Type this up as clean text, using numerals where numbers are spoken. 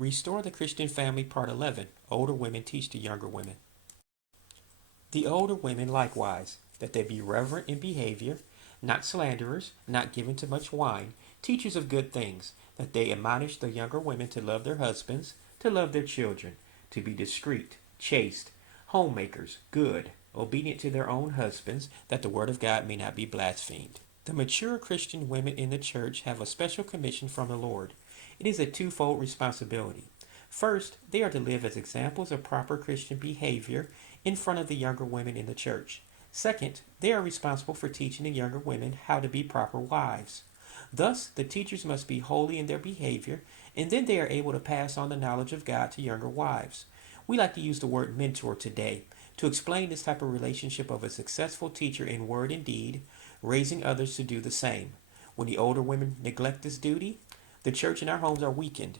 Restore the Christian Family, Part 11. Older women teach the younger women. The older women likewise, that they be reverent in behavior, not slanderers, not given to much wine, teachers of good things, that they admonish the younger women to love their husbands, to love their children, to be discreet, chaste, homemakers, good, obedient to their own husbands, that the word of God may not be blasphemed. The mature Christian women in the church have a special commission from the Lord. It is a twofold responsibility. First, they are to live as examples of proper Christian behavior in front of the younger women in the church. Second, they are responsible for teaching the younger women how to be proper wives. Thus, the teachers must be holy in their behavior, and then they are able to pass on the knowledge of God to younger wives. We like to use the word mentor today to explain this type of relationship of a successful teacher in word and deed, raising others to do the same. When the older women neglect this duty, the church and our homes are weakened,